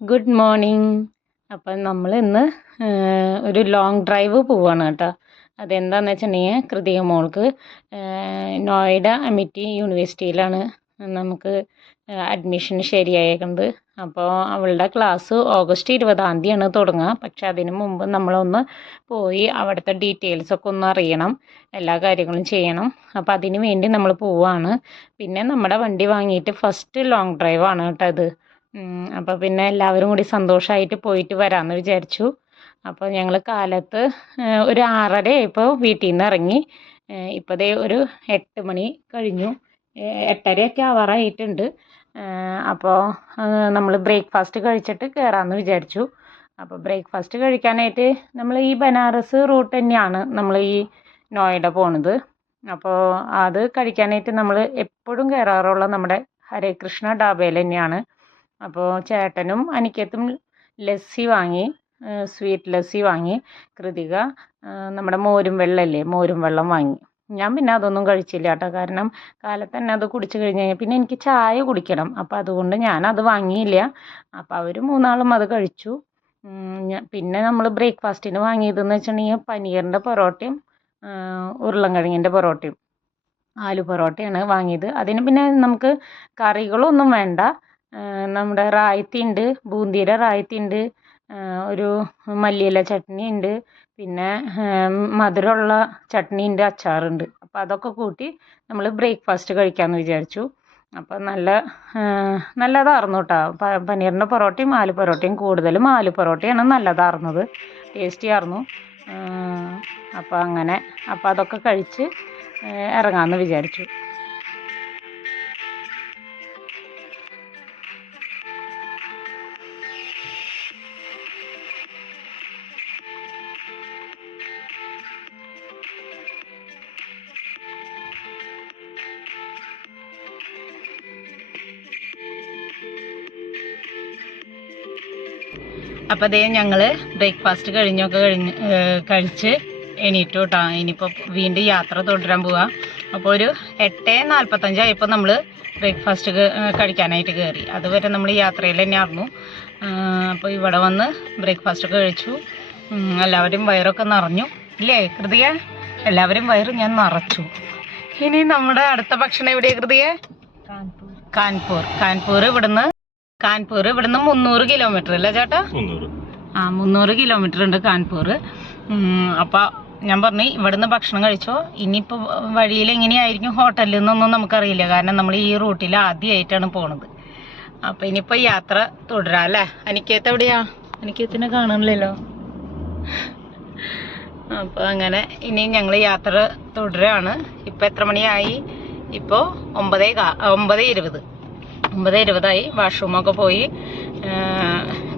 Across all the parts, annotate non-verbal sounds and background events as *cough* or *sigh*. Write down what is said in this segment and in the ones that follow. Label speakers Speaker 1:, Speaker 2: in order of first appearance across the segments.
Speaker 1: Good morning അപ്പം നമ്മൾ ഇന്ന് ഒരു ലോങ് ഡ്രൈവ് പോവാണ് കേട്ടോ. അതെന്താണെന്ന് വെച്ചിട്ടുണ്ടെങ്കിൽ കൃതിക മോൾക്ക് നോയിഡ അമിറ്റി യൂണിവേഴ്സിറ്റിയിലാണ് നമുക്ക് അഡ്മിഷൻ ശരിയായേക്കുന്നത് അപ്പോൾ അവളുടെ ക്ലാസ് ഓഗസ്റ്റ് ഇരുപതാം തീയതിയാണ് തുടങ്ങുക. പക്ഷെ അതിന് മുമ്പ് നമ്മളൊന്ന് പോയി അവിടുത്തെ ഡീറ്റെയിൽസൊക്കെ ഒന്ന് അറിയണം. എല്ലാ കാര്യങ്ങളും ചെയ്യണം. അപ്പോൾ അതിന് വേണ്ടി നമ്മൾ പോവാണ്. പിന്നെ നമ്മുടെ വണ്ടി വാങ്ങിയിട്ട് ഫസ്റ്റ് ലോങ് ഡ്രൈവാണ് കേട്ടോ ഇത്. അപ്പോൾ പിന്നെ എല്ലാവരും കൂടി സന്തോഷമായിട്ട് പോയിട്ട് വരാമെന്ന് വിചാരിച്ചു. അപ്പോൾ ഞങ്ങൾ കാലത്ത് ഒരു ആറര ഇപ്പോൾ വീട്ടിൽ നിന്ന് ഇറങ്ങി ഇപ്പോൾ ദേ ഒരു എട്ട് മണി കഴിഞ്ഞു. എട്ടരയൊക്കെ ആവാറായിട്ടുണ്ട്. അപ്പോൾ നമ്മൾ ബ്രേക്ക്ഫാസ്റ്റ് കഴിച്ചിട്ട് കയറാമെന്ന് വിചാരിച്ചു. അപ്പോൾ ബ്രേക്ക്ഫാസ്റ്റ് കഴിക്കാനായിട്ട് നമ്മൾ ഈ ബനാറസ് റൂട്ട് തന്നെയാണ് നമ്മൾ ഈ നോയിഡ പോണത്. അപ്പോൾ അത് കഴിക്കാനായിട്ട് നമ്മൾ എപ്പോഴും കയറാറുള്ള നമ്മുടെ ഹരേ കൃഷ്ണ ഡാബയിൽ തന്നെയാണ്. അപ്പോൾ ചേട്ടനും അനിക്കത്തും ലസ്സി വാങ്ങി സ്വീറ്റ് ലസ്സി വാങ്ങി കൃതിക നമ്മുടെ മോരും വെള്ളമല്ലേ മോരും വെള്ളം വാങ്ങി. ഞാൻ പിന്നെ അതൊന്നും കഴിച്ചില്ല കേട്ടോ. കാരണം കാലത്ത് തന്നെ അത് കുടിച്ച് കഴിഞ്ഞ് കഴിഞ്ഞാൽ പിന്നെ എനിക്ക് ചായ കുടിക്കണം. അപ്പോൾ അതുകൊണ്ട് ഞാൻ അത് വാങ്ങിയില്ല. അപ്പോൾ അവർ മൂന്നാളും അത് കഴിച്ചു. പിന്നെ നമ്മൾ ബ്രേക്ക്ഫാസ്റ്റിന് വാങ്ങിയതെന്ന് വെച്ചിട്ടുണ്ടെങ്കിൽ പനീറിന്റെ പൊറോട്ടയും ഉരുളൻകിഴങ്ങിന്റെ പൊറോട്ടയും ആലു പൊറോട്ടയാണ് വാങ്ങിയത്. അതിന് പിന്നെ നമുക്ക് കറികളൊന്നും വേണ്ട. നമ്മുടെ റായത്തി ഉണ്ട് ബൂന്തിയുടെ റായത്തി ഉണ്ട് ഒരു മല്ലിയില ചട്നി ഉണ്ട് പിന്നെ മധുരമുള്ള ചട്നി ഉണ്ട് അച്ചാറുണ്ട് അപ്പോൾ അതൊക്കെ കൂട്ടി നമ്മൾ ബ്രേക്ക്ഫാസ്റ്റ് കഴിക്കാമെന്ന് വിചാരിച്ചു. അപ്പോൾ നല്ല നല്ലതായിരുന്നു കേട്ടോ പനീറിന്റെ പൊറോട്ടയും ആലു പൊറോട്ടയും കൂടുതലും ആലു പൊറോട്ടയാണ് നല്ലതായിരുന്നത് ടേസ്റ്റി ആയിരുന്നു അപ്പോൾ അങ്ങനെ അപ്പോൾ അതൊക്കെ കഴിച്ച് ഇറങ്ങാമെന്ന് വിചാരിച്ചു. അപ്പോൾ അതേ ഞങ്ങൾ ബ്രേക്ക്ഫാസ്റ്റ് കഴിഞ്ഞൊക്കെ കഴിഞ്ഞ് കഴിച്ച് എണീറ്റു കേട്ടോ ഇനിയിപ്പോൾ വീണ്ടും യാത്ര തുടരാൻ പോവാം. അപ്പോൾ ഒരു എട്ട് നാൽപ്പത്തഞ്ചായപ്പോൾ നമ്മൾ ബ്രേക്ക്ഫാസ്റ്റ് കഴിക്കാനായിട്ട് കയറി അതുവരെ നമ്മൾ യാത്രയിൽ തന്നെ ആയിരുന്നു. അപ്പോൾ ഇവിടെ വന്ന് ബ്രേക്ക്ഫാസ്റ്റ് ഒക്കെ കഴിച്ചു. എല്ലാവരും വയറൊക്കെ നിറഞ്ഞു. ഇല്ലേ കൃതിക? എല്ലാവരും വയറ് ഞാൻ നിറച്ചു. ഇനി നമ്മുടെ അടുത്ത ഭക്ഷണം എവിടെയാണ് കൃതിയെ കാൺപൂർ. കാൺപൂർ ഇവിടുന്ന് കാൺപൂർ ഇവിടുന്ന് മുന്നൂറ് കിലോമീറ്റർ അല്ലേ ചേട്ടാ? ആ മുന്നൂറ് കിലോമീറ്റർ ഉണ്ട് കാൺപൂർ അപ്പോൾ ഞാൻ പറഞ്ഞു ഇവിടുന്ന് ഭക്ഷണം കഴിച്ചോ? ഇനിയിപ്പോൾ വഴിയിൽ എങ്ങനെയായിരിക്കും ഹോട്ടലിൽ നിന്നൊന്നും നമുക്കറിയില്ല. കാരണം നമ്മൾ ഈ റൂട്ടിൽ ആദ്യമായിട്ടാണ് പോണത്. അപ്പൊ ഇനിയിപ്പോൾ യാത്ര തുടരാം അല്ലേ? അനിക്കേത്ത് എവിടെയാ? അനിക്കേത്തിനെ കാണണില്ലല്ലോ അപ്പോൾ അങ്ങനെ ഇനി ഞങ്ങൾ യാത്ര തുടരുകയാണ് ഇപ്പോൾ എത്ര മണിയായി? ഇപ്പോൾ ഒമ്പതേ കാ ഒമ്പത് ഇരുപത്. ഒമ്പത് ഇരുപതായി വാഷ്റൂമൊക്കെ പോയി.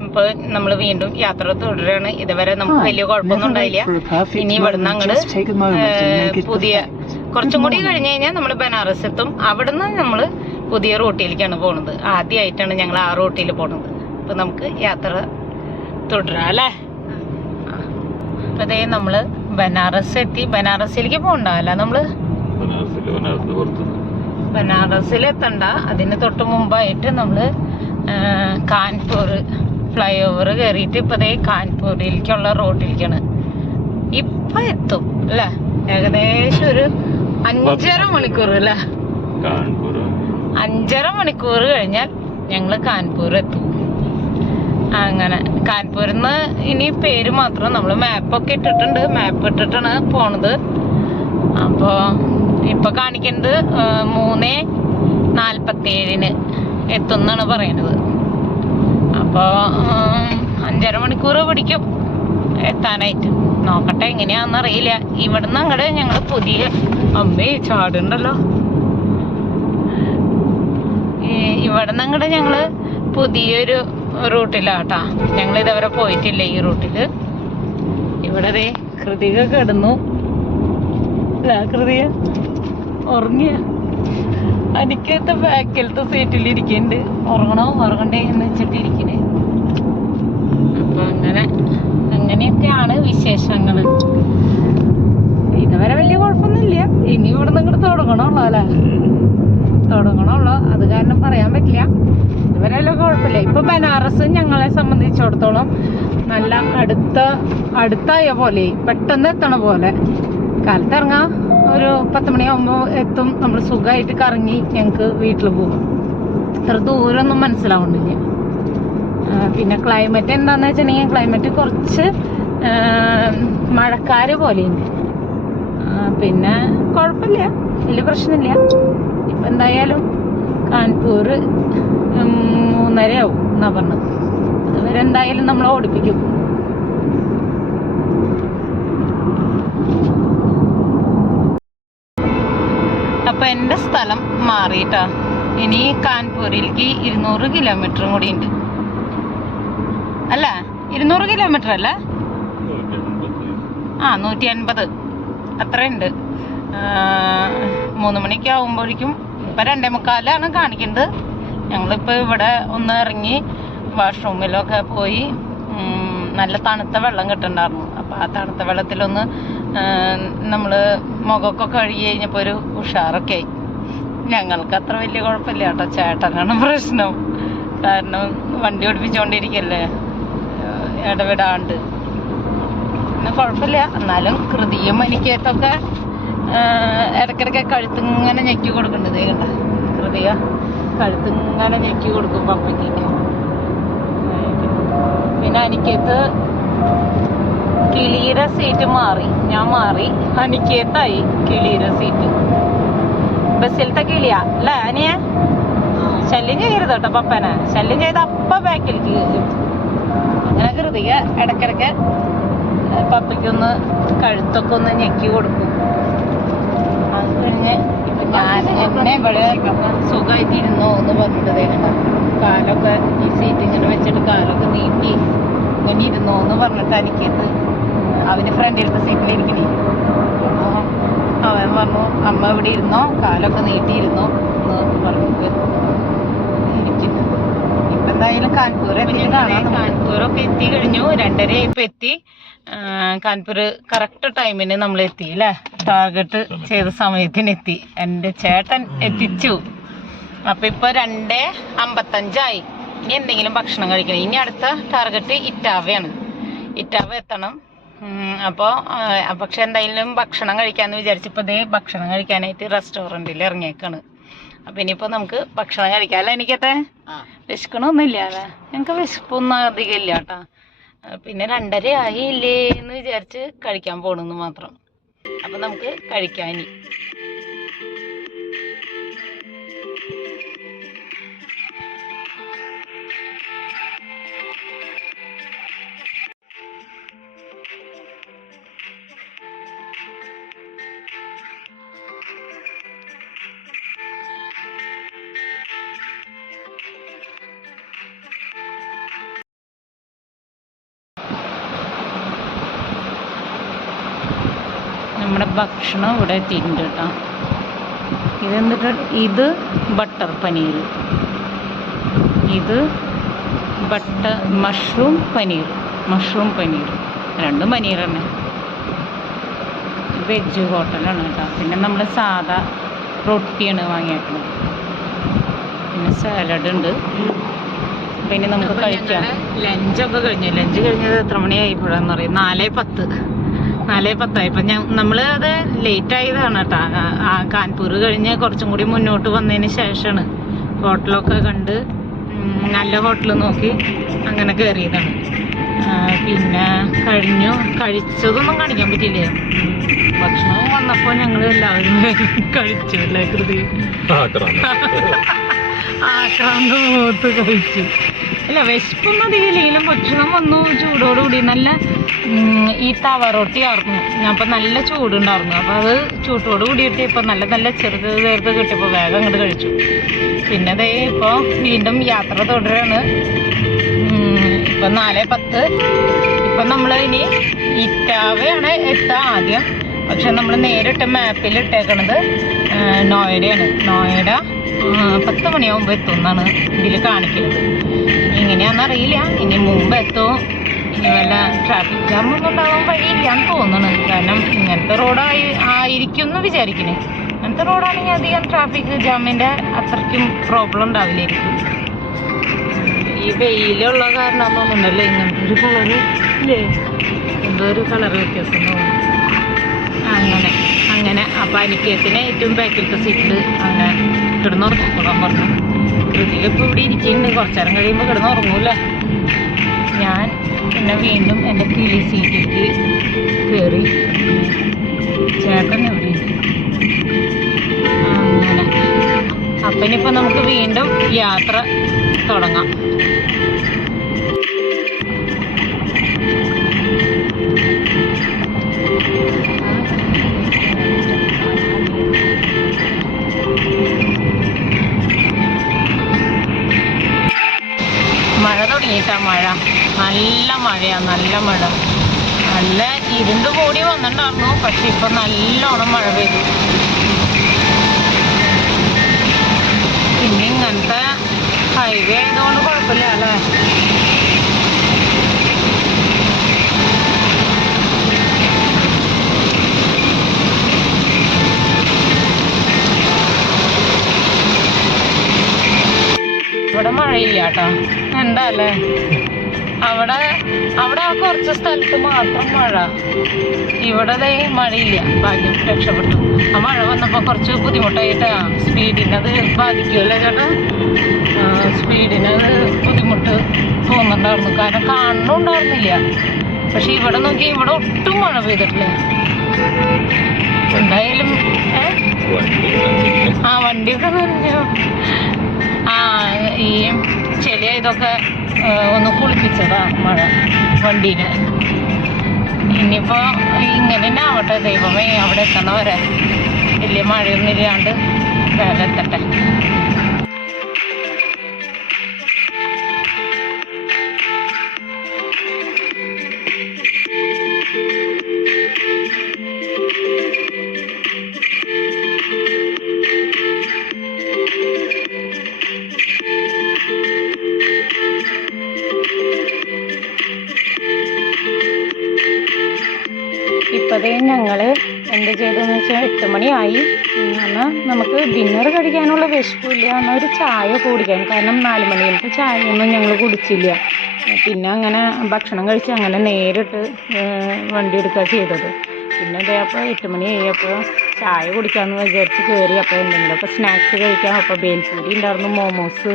Speaker 1: ഇപ്പോൾ നമ്മൾ വീണ്ടും യാത്ര തുടരുകയാണ് ഇതുവരെ നമുക്ക് വലിയ കുഴപ്പമൊന്നും ഉണ്ടായില്ല. ഇനി ഇവിടുന്ന് അങ്ങോട്ട് പുതിയ കുറച്ചും കൂടി കഴിഞ്ഞ് കഴിഞ്ഞാൽ നമ്മൾ ബനാറസ് എത്തും. അവിടുന്ന് നമ്മൾ പുതിയ റൂട്ടിലേക്കാണ് പോണത്. ആദ്യമായിട്ടാണ് ഞങ്ങൾ ആ റൂട്ടിൽ പോണത്. അപ്പൊ നമുക്ക് യാത്ര തുടരാം അല്ലേ? അപ്പൊ അതേ നമ്മൾ ബനാറസ് എത്തി. ബനാറസിലേക്ക് പോകണ്ടല്ല നമ്മൾ ബനാറസിൽ എത്തണ്ട അതിന് തൊട്ട് മുമ്പായിട്ട് നമ്മൾ കാൺപൂർ ഫ്ലൈ ഓവർ കയറിയിട്ട് ഇപ്പോൾ ദേ കാൺപൂരിലേക്കുള്ള റോഡിലേക്കാണ് ഇപ്പം എത്തും അല്ലേ? ഏകദേശം ഒരു അഞ്ചര മണിക്കൂർ അല്ലേ? അഞ്ചര മണിക്കൂർ കഴിഞ്ഞാൽ ഞങ്ങൾ കാൺപൂർ എത്തും. അങ്ങനെ കാൺപൂരിൽ നിന്ന് ഇനി പേര് മാത്രം നമ്മൾ മാപ്പൊക്കെ ഇട്ടിട്ടുണ്ട്. മാപ്പ് ഇട്ടിട്ടാണ് പോണത്. അപ്പോൾ ഇപ്പൊ കാണിക്കുന്നത് മൂന്ന് നാൽപ്പത്തേഴിന് എത്തുന്നാണ് പറയുന്നത് അപ്പോൾ അഞ്ചര മണിക്കൂർ പിടിക്കും എത്താനായിട്ട്. നോക്കട്ടെ എങ്ങനെയാണെന്ന് അറിയില്ല. ഇവിടുന്ന് അങ്ങോട്ട് ഞങ്ങൾ പുതിയ അമ്മേ ചാടുണ്ടല്ലോ ഇവിടുന്ന് അങ്ങോട്ട് ഞങ്ങൾ പുതിയൊരു റൂട്ടിലാട്ടാ. ഞങ്ങൾ ഇതുവരെ പോയിട്ടില്ല ഈ റൂട്ടിൽ ഇവിടെ കൃതിക കിടന്നു. കൃതിയ ഉറങ്ങിയ. എനിക്കത്തെ ബാക്കിലത്തെ സീറ്റിൽ ഇരിക്കുന്നുണ്ട് ഉറങ്ങണോ? ഉറങ്ങണ്ടേ എന്ന് വെച്ചിട്ട് ഇരിക്കണേ അപ്പൊ അങ്ങനെ അങ്ങനെയൊക്കെയാണ് വിശേഷങ്ങൾ ഇതുവരെ വലിയ കുഴപ്പമൊന്നുമില്ല. ഇനി ഇവിടെ നിന്ന് തുടങ്ങണമല്ലോ അല്ലേ? തുടങ്ങണുള്ളൂ. അത് കാരണം പറയാൻ പറ്റില്ല. ഇതുവരെ വലിയ കുഴപ്പമില്ല. ഇപ്പൊ ബനാറസ് ഞങ്ങളെ സംബന്ധിച്ചിടത്തോളം നല്ല അടുത്ത അടുത്തായ പോലെ പെട്ടെന്ന് എത്തണ പോലെ. കാലത്ത് ഇറങ്ങാം. ഒരു പത്ത് മണിയാകുമ്പോൾ എത്തും. നമ്മൾ സുഖമായിട്ട് കറങ്ങി ഞങ്ങൾക്ക് വീട്ടിൽ പോകും. ഇത്ര ദൂരമൊന്നും മനസ്സിലാവുന്നില്ല പിന്നെ ക്ലൈമറ്റ് എന്താണെന്ന് വെച്ചിട്ടുണ്ടെങ്കിൽ ക്ലൈമറ്റ് കുറച്ച് മഴക്കാര് പോലെയുണ്ട്. പിന്നെ കുഴപ്പമില്ല. വലിയ പ്രശ്നമില്ല. ഇപ്പം എന്തായാലും കാൺപൂർ മൂന്നരയാവും എന്നാ പറഞ്ഞത്. അതുവരെ എന്തായാലും നമ്മൾ ഓടിപ്പിക്കും. അപ്പൊ എന്റെ സ്ഥലം മാറിയിട്ടാ. ഇനി കാൺപൂരിലേക്ക് ഇരുന്നൂറ് കിലോമീറ്ററും കൂടി ഉണ്ട് അല്ല ഇരുന്നൂറ് കിലോമീറ്റർ അല്ല? ആ നൂറ്റി അൻപത് അത്രയുണ്ട് മൂന്ന് മണിക്ക് ആകുമ്പോഴേക്കും ഇപ്പം രണ്ടേ മുക്കാലാണ് കാണിക്കുന്നത്. ഞങ്ങളിപ്പോൾ ഇവിടെ ഒന്ന് ഇറങ്ങി വാഷ്റൂമിലൊക്കെ പോയി നല്ല തണുത്ത വെള്ളം കിട്ടുന്നുണ്ടായിരുന്നു. അപ്പോൾ ആ തണുത്ത വെള്ളത്തിലൊന്ന് നമ്മൾ മുഖമൊക്കെ കഴുകി കഴിഞ്ഞപ്പോൾ ഒരു ഉഷാറൊക്കെ ആയി. ഞങ്ങൾക്ക് അത്ര വലിയ കുഴപ്പമില്ല കേട്ടോ. ചേട്ടനാണ് പ്രശ്നം. കാരണം വണ്ടി ഓടിപ്പിച്ചുകൊണ്ടിരിക്കല്ലേ ഏഹ് ഇടവിടാണ്ട് പിന്നെ കുഴപ്പമില്ല. എന്നാലും കൃതിയും എനിക്കേത്തൊക്കെ ഇടയ്ക്കിടയ്ക്ക് കഴുത്തിങ്ങനെ ഞെക്കി കൊടുക്കേണ്ടത് കണ്ട? കൃതിയ കഴുത്തിങ്ങനെ ഞെക്കി കൊടുക്കും പപ്പയ്ക്ക് പിന്നെ അനിക്കത്ത് കിളീര സീറ്റ് മാറി. ഞാൻ മാറി. അനിക്കേത്തായി കിളീര സീറ്റ് ബസ്സിലത്തെ കിളിയാ. അല്ലേ അനിയ? ശല്യം ചെയ്യരുത് കേട്ടോ പപ്പനെ. ശല്യം ചെയ്ത് അപ്പ ബാക്കിലേക്ക് അങ്ങനെ കൃതിക ഇടയ്ക്കിടയ്ക്ക് പപ്പയ്ക്കൊന്ന് കഴുത്തൊക്കെ ഒന്ന് ഞെക്കി കൊടുക്കും. അത് കഴിഞ്ഞ് എന്നെ ഇവിടെ സുഖമായിട്ടിരുന്നോ എന്ന് പറഞ്ഞിട്ടതേ കണ്ടോ. കാലൊക്കെ ഈ സീറ്റ് ഇങ്ങനെ വെച്ചിട്ട് കാലൊക്കെ നീട്ടി. ഇങ്ങനെ ഇരുന്നോ എന്ന് പറഞ്ഞിട്ട് എനിക്കത് അവന് ഫ്രണ്ടിലത്തെ അപ്പൊ അവൻ പറഞ്ഞു അമ്മ ഇവിടെ ഇരുന്നോ? കാലൊക്കെ നീട്ടിയിരുന്നു? എന്ന് ഇരിക്കുന്നു. ഇപ്പൊ എന്തായാലും കാൺപൂർ കാൺപൂരൊക്കെ എത്തി കഴിഞ്ഞു. രണ്ടര ഇപ്പൊ എത്തി. കാൺപൂർ കറക്റ്റ് ടൈമിന് നമ്മൾ എത്തി അല്ലേ ടാർഗറ്റ് ചെയ്ത സമയത്തിന് എത്തി. എന്റെ ചേട്ടൻ എത്തിച്ചു. അപ്പൊ ഇപ്പൊ രണ്ടേ അമ്പത്തഞ്ചായി. ഇനി എന്തെങ്കിലും ഭക്ഷണം കഴിക്കണം. ഇനി അടുത്ത ടാർഗറ്റ് ഇറ്റാവയാണ്. ഇറ്റാവ എത്തണം. അപ്പോൾ പക്ഷെ എന്തായാലും ഭക്ഷണം വിചാരിച്ചു വിചാരിച്ചപ്പോ ഇതേ ഭക്ഷണം കഴിക്കാനായിട്ട് റെസ്റ്റോറന്റിൽ ഇറങ്ങിയേക്കാണ്. അപ്പം ഇനിയിപ്പോൾ നമുക്ക് ഭക്ഷണം കഴിക്കാമല്ലോ എനിക്കത്തെ? വിശക്കണമൊന്നുമില്ല അല്ലേ ഞങ്ങൾക്ക് വിശപ്പൊന്നും അധികം ഇല്ല കേട്ടോ. പിന്നെ രണ്ടര ആയില്ലേ എന്ന് വിചാരിച്ച് കഴിക്കാൻ പോണെന്ന് മാത്രം. അപ്പം നമുക്ക് കഴിക്കാം ഇനി. നമ്മുടെ ഭക്ഷണം ഇവിടെ എത്തിയിട്ടുണ്ട് കേട്ടോ. ഇതെന്നിട്ട് ഇത് ബട്ടർ പനീർ. ഇത് butter mushroom paneer. Mushroom paneer. രണ്ടും പനീർ തന്നെ. വെജ് ഹോട്ടലാണ് കേട്ടോ. പിന്നെ നമ്മൾ സാധാ റൊട്ടിയാണ് വാങ്ങിയേക്കുന്നത്. പിന്നെ സാലഡ് ഉണ്ട്. പിന്നെ നമുക്ക് കഴിക്കാം. ലഞ്ചൊക്കെ കഴിഞ്ഞു. ലഞ്ച് കഴിഞ്ഞത് എത്ര മണിയായി ഇപ്പോഴെന്ന് പറയും നാല് പത്ത്. നാല് പത്തായി. ഇപ്പം ഞാൻ നമ്മൾ അത് ലേറ്റ് ആയതാണ് കേട്ടോ ആ കാൺപൂർ കഴിഞ്ഞ് കുറച്ചും കൂടി മുന്നോട്ട് വന്നതിന് ശേഷമാണ് ഹോട്ടലൊക്കെ കണ്ട് നല്ല ഹോട്ടൽ നോക്കി അങ്ങനെ കയറിയതാണ് പിന്നെ കഴിഞ്ഞു. കഴിച്ചതൊന്നും കാണിക്കാൻ പറ്റില്ല ഭക്ഷണം വന്നപ്പോൾ ഞങ്ങൾ എല്ലാവരും *laughs* കഴിച്ചു അല്ലേ കൃതി? ആക്രാന്തം മുഖത്ത് കഴിച്ചു. അല്ല വിശപ്പൊന്നും അധികമില്ലെങ്കിലും ഭക്ഷണം വന്നു. ചൂടോടുകൂടി നല്ല ഈ തവ റൊട്ടി ആയിരുന്നു. ഞാൻ അപ്പം നല്ല ചൂടുണ്ടായിരുന്നു. അപ്പം അത് ചൂട്ടോട് കൂടിയിട്ട് ഇപ്പം നല്ല നല്ല ചെറുത് ചേർത്ത് കിട്ടിയപ്പോൾ വേഗം അങ്ങോട്ട് കഴിച്ചു. പിന്നെ അതേ ഇപ്പോൾ വീണ്ടും യാത്ര തുടരാണ്. ഇപ്പം നാല് പത്ത്. ഇപ്പം നമ്മൾ ഇനി ഇറ്റാവയാണ് എത്ത ആദ്യം. പക്ഷെ നമ്മൾ നേരിട്ട് മാപ്പിൽ ഇട്ടേക്കണത് നോയിഡയാണ്. നോയിഡ പത്ത് മണിയാകുമ്പോൾ എത്തും എന്നാണ് ഇതിൽ കാണിക്കുന്നത് എങ്ങനെയാണെന്നറിയില്ല ഇനി മുമ്പ് എത്തും. ഇനി വല്ല ട്രാഫിക് ജാം ഒന്നും ഉണ്ടാവാൻ വഴിയില്ലാന്ന് തോന്നണ് കാരണം ഇങ്ങനത്തെ റോഡായി ആയിരിക്കും എന്ന് വിചാരിക്കണേ. ഇങ്ങനത്തെ റോഡാണെങ്കിൽ അധികം ട്രാഫിക് ജാമിന്റെ അത്രയ്ക്കും പ്രോബ്ലം ഉണ്ടാവില്ലായിരിക്കും. ഈ വെയിലുള്ള കാരണം തോന്നുന്നുണ്ടല്ലേ ഇങ്ങനത്തെ ഒരു കളറ് ഇല്ലേ? എന്തോ ഒരു കളർ വ്യത്യാസം തോന്നുന്നു. അങ്ങനെ അങ്ങനെ. അപ്പം അനിക്കത്തിന് ഏറ്റവും ബാക്കിലത്തെ സീറ്റിൽ അങ്ങനെ കിടന്നുറങ്ങിക്കോളാൻ പറഞ്ഞു. കൃതിക ഇപ്പോൾ ഇവിടെ ഇരിക്കുന്നുണ്ട് കുറച്ചു നേരം കഴിയുമ്പോൾ കിടന്നുറങ്ങൂല ഞാൻ പിന്നെ വീണ്ടും എന്റെ കിളി സീറ്റിലേക്ക് കയറി ചേട്ടൻ എവിടെ അങ്ങനെ. അപ്പം നമുക്ക് വീണ്ടും യാത്ര തുടങ്ങാം. തുടങ്ങിയിട്ടാ മഴ. നല്ല മഴയാ നല്ല മഴ. നല്ല ഇരുണ്ട് കൂടി വന്നിട്ടുണ്ടായിരുന്നു പക്ഷെ ഇപ്പൊ നല്ലോണം മഴ പെയ്തു. പിന്നെ ഇങ്ങനത്തെ ഹൈവേ ആയതുകൊണ്ട് കുഴപ്പമില്ല അല്ലേ? ഇവിടെ മഴയില്ല കേട്ടോ എന്താ അല്ലേ അവിടെ അവിടെ ആ കുറച്ച് സ്ഥലത്ത് മാത്രം മഴ. ഇവിടെ മഴയില്ല. ഭാഗ്യം രക്ഷപ്പെട്ടു. ആ മഴ വന്നപ്പോൾ കുറച്ച് ബുദ്ധിമുട്ടായിട്ടാ സ്പീഡിനത് ബാധിക്കുമല്ലോ ചേട്ടാ? സ്പീഡിനത് ബുദ്ധിമുട്ട് തോന്നുന്നുണ്ടായിരുന്നു. കാരണം കാണുന്നുണ്ടായിരുന്നില്ല പക്ഷെ ഇവിടെ നോക്കി ഇവിടെ ഒട്ടും മഴ പെയ്തിട്ടില്ല. എന്തായാലും? ആ വണ്ടിയൊക്കെ നനഞ്ഞു ആ ഈ ചെളിയ ഇതൊക്കെ ഒന്ന് കുളിപ്പിച്ചതാ മഴ വണ്ടിയിൽ ഇനിയിപ്പോ ഇങ്ങനെ തന്നെ ആവട്ടെ ദൈവമേ അവിടെ എത്തണ വരെ വലിയ മഴയൊന്നും ഇല്ലാണ്ട് വേഗം എത്തട്ടെ. ഇപ്പതേ ഞങ്ങൾ എന്ത് ചെയ്തെന്ന് വെച്ചാൽ എട്ട് മണിയായി. എന്നാൽ നമുക്ക് ഡിന്നർ കഴിക്കാനുള്ള വിശപ്പില്ല. എന്നാൽ ഒരു ചായ കുടിക്കാൻ കാരണം നാല് മണിയിലത്തെ ചായയൊന്നും ഞങ്ങൾ കുടിച്ചില്ല. പിന്നെ അങ്ങനെ ഭക്ഷണം കഴിച്ച് അങ്ങനെ നേരിട്ട് വണ്ടി എടുക്കുക ചെയ്തത്. പിന്നെ അതേ അപ്പോൾ എട്ട് മണി കഴിയപ്പോൾ ചായ കുടിക്കാമെന്ന് വിചാരിച്ച് കയറി അപ്പോൾ എന്തെങ്കിലുമൊക്കെ സ്നാക്സ് കഴിക്കാം. അപ്പോൾ ബേൽപൂരി ഉണ്ടായിരുന്നു മോമോസ്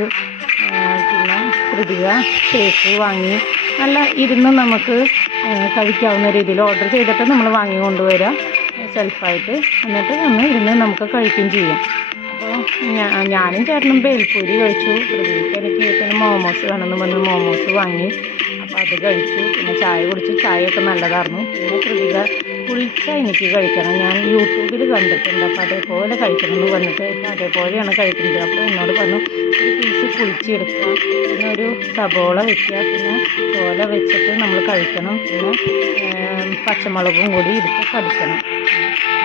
Speaker 1: കൃതിക കേക്ക് വാങ്ങി നല്ല ഇരുന്ന് നമുക്ക് കഴിക്കാവുന്ന രീതിയിൽ ഓർഡർ ചെയ്തിട്ട് നമ്മൾ വാങ്ങി കൊണ്ടുവരാം സെൽഫായിട്ട്. എന്നിട്ട് ഒന്ന് ഇരുന്ന് നമുക്ക് കഴിക്കുകയും ചെയ്യാം. അപ്പോൾ ഞാൻ ഞാനും ചേട്ടനും ബേൽപൂരി കഴിച്ചു. എനിക്ക് പിന്നെ മോമോസ് വേണമെന്ന് പറഞ്ഞ് മോമോസ് വാങ്ങി. അപ്പോൾ അത് കഴിച്ചു. പിന്നെ ചായ കുടിച്ചു ചായയൊക്കെ നല്ലതായിരുന്നു. പിന്നെ കൃതിക കുളിച്ച എനിക്ക് കഴിക്കണം. ഞാൻ യൂട്യൂബിൽ കണ്ടിട്ടുണ്ട്. അപ്പോൾ അതേപോലെ കഴിക്കണം എന്ന് പറഞ്ഞിട്ട് അതേപോലെയാണ് കഴിക്കുന്നത്. അപ്പോൾ എന്നോട് പറഞ്ഞു ഒരു പീസ് കുളിച്ചെടുക്കുക പിന്നെ ഒരു സബോള വെക്കുക. പിന്നെ ചോല വെച്ചിട്ട് നമ്മൾ കഴിക്കണം. പിന്നെ പച്ചമുളകും കൂടി എടുത്ത് കടിക്കണം.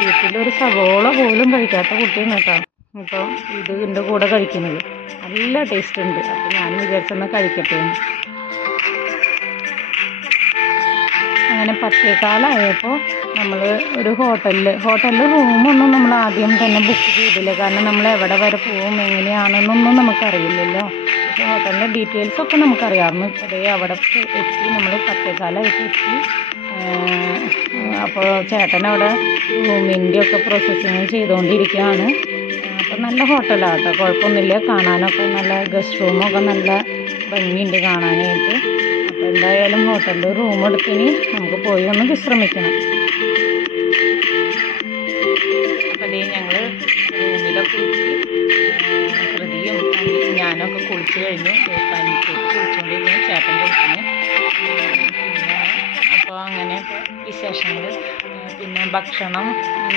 Speaker 1: വീട്ടിലൊരു സബോള പോലും കഴിക്കാത്ത കുട്ടിയാണ് കേട്ടോ. ഇപ്പോൾ ഇത് ഇതിന്റെ കൂടെ കഴിക്കുന്നത്. നല്ല ടേസ്റ്റ് ഉണ്ട്. അപ്പോൾ ഞാൻ വിചാരിച്ചെന്നാൽ കഴിക്കട്ടെ അങ്ങനെ പത്തേക്കാലായപ്പോൾ നമ്മൾ ഒരു ഹോട്ടലിൽ ഹോട്ടലിൽ റൂമൊന്നും നമ്മൾ ആദ്യം തന്നെ ബുക്ക് ചെയ്തില്ല. കാരണം നമ്മൾ എവിടെ വരെ പോവും എങ്ങനെയാണെന്നൊന്നും നമുക്കറിയില്ലല്ലോ. പക്ഷേ ഹോട്ടലിന്റെ ഡീറ്റെയിൽസ് ഒക്കെ നമുക്കറിയാമായിരുന്നു. അതേ അവിടെ എത്തി നമ്മൾ പത്തേക്കാലായിട്ട് എത്തി. അപ്പോൾ ചേട്ടൻ അവിടെ റൂമിന്റെ ഒക്കെ പ്രോസസ്സിങ് ചെയ്തുകൊണ്ടിരിക്കുകയാണ്. അപ്പം നല്ല ഹോട്ടലാണ് കേട്ടോ കുഴപ്പമൊന്നുമില്ല. കാണാനൊക്കെ നല്ല ഗസ്റ്റ് റൂമൊക്കെ നല്ല ഭംഗിയുണ്ട് കാണാനായിട്ട്. അപ്പോൾ എന്തായാലും ഹോട്ടലിൽ റൂം എടുത്തിന്. നമുക്ക് പോയി ഒന്ന് വിശ്രമിക്കണം. അപ്പോൾ അതേ ഞങ്ങൾ റൂമിലൊക്കെ കൃതിയും ഞാനൊക്കെ കുളിച്ച് കഴിഞ്ഞു. കുളിച്ചുകൊണ്ടിരുന്നു ചേട്ടൻ കുളിക്കുന്നു അപ്പോൾ അങ്ങനെയൊക്കെ വിശേഷങ്ങൾ പിന്നെ ഭക്ഷണം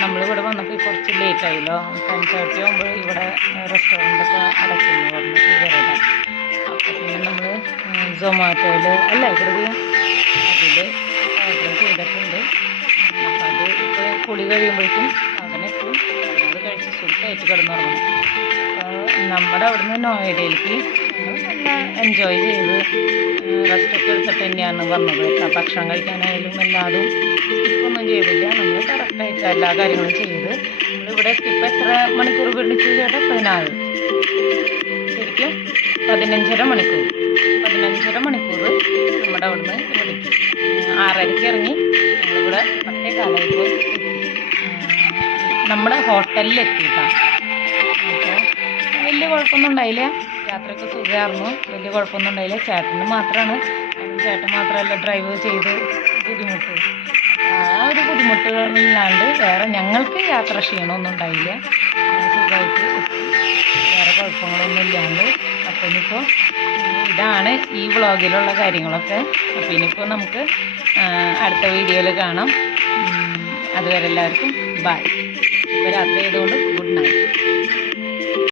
Speaker 1: നമ്മളിവിടെ വന്നപ്പോൾ കുറച്ച് ലേറ്റ് ആയല്ലോ. ടെൻ തേർട്ടി ആകുമ്പോൾ ഇവിടെ റെസ്റ്റോറന്റൊക്കെ അടയ്ക്കുന്നു പറഞ്ഞു ഇവരുടെ സൊമാറ്റോയിൽ അല്ല കൃതി അതിൽ ഓർഡർ ചെയ്തിട്ടുണ്ട്. അത് ഇപ്പോൾ കുളി കഴിയുമ്പോഴേക്കും അങ്ങനെ അത് കഴിച്ച് സുഖമായിട്ട് കിടന്നുറങ്ങണം. അപ്പോൾ നമ്മുടെ അവിടുന്ന് നോയിഡയിലേക്ക് എൻജോയ് ചെയ്ത് റെസ്റ്റൊക്കെ റെസ്റ്റ് എടുത്തിട്ട് തന്നെയാണ് വന്നത്. ഭക്ഷണം കഴിക്കാനായാലും എല്ലാതും സ്കിപ്പൊന്നും ചെയ്തില്ല. നമ്മൾ കറക്റ്റായിട്ട് എല്ലാ കാര്യങ്ങളും ചെയ്ത് നമ്മളിവിടെ എത്തിയപ്പോൾ എത്ര മണിക്കൂർ പിടിച്ചു? ചേട്ടാ പതിനാറ്? ശരിക്കും പതിനഞ്ചര മണിക്കൂർ. പതിനഞ്ചര മണിക്കൂർ നമ്മുടെ അവിടുന്ന് ഇവിടേക്ക് ആറരയ്ക്ക് ഇറങ്ങി നമ്മളിവിടെ പത്തേ കാലത്ത് നമ്മുടെ ഹോട്ടലിൽ എത്തിയിട്ടാണ് അപ്പോൾ വലിയ കുഴപ്പമൊന്നും ഉണ്ടായില്ല. യാത്രയ്ക്ക് സുഖമായിരുന്നു. വലിയ കുഴപ്പമൊന്നും ഉണ്ടായില്ല. ചേട്ടന് മാത്രമാണ് ചേട്ടൻ മാത്രമല്ല ഡ്രൈവ് ചെയ്ത് ബുദ്ധിമുട്ട്. ആ ഒരു ബുദ്ധിമുട്ടുകളില്ലാണ്ട് വേറെ ഞങ്ങൾക്ക് യാത്ര ക്ഷീണമൊന്നും ഉണ്ടായില്ല. കുഴപ്പങ്ങളൊന്നും ഇല്ലാണ്ട് അപ്പോൾ ഇനിയിപ്പോൾ ഇതാണ് ഈ വ്ളോഗിലുള്ള കാര്യങ്ങളൊക്കെ. അപ്പോൾ ഇനിയിപ്പോൾ നമുക്ക് അടുത്ത വീഡിയോയിൽ കാണാം. അതുവരെ എല്ലാവർക്കും ബൈ ഇപ്പോൾ രാത്രി ആയതുകൊണ്ട് ഗുഡ് നൈറ്റ്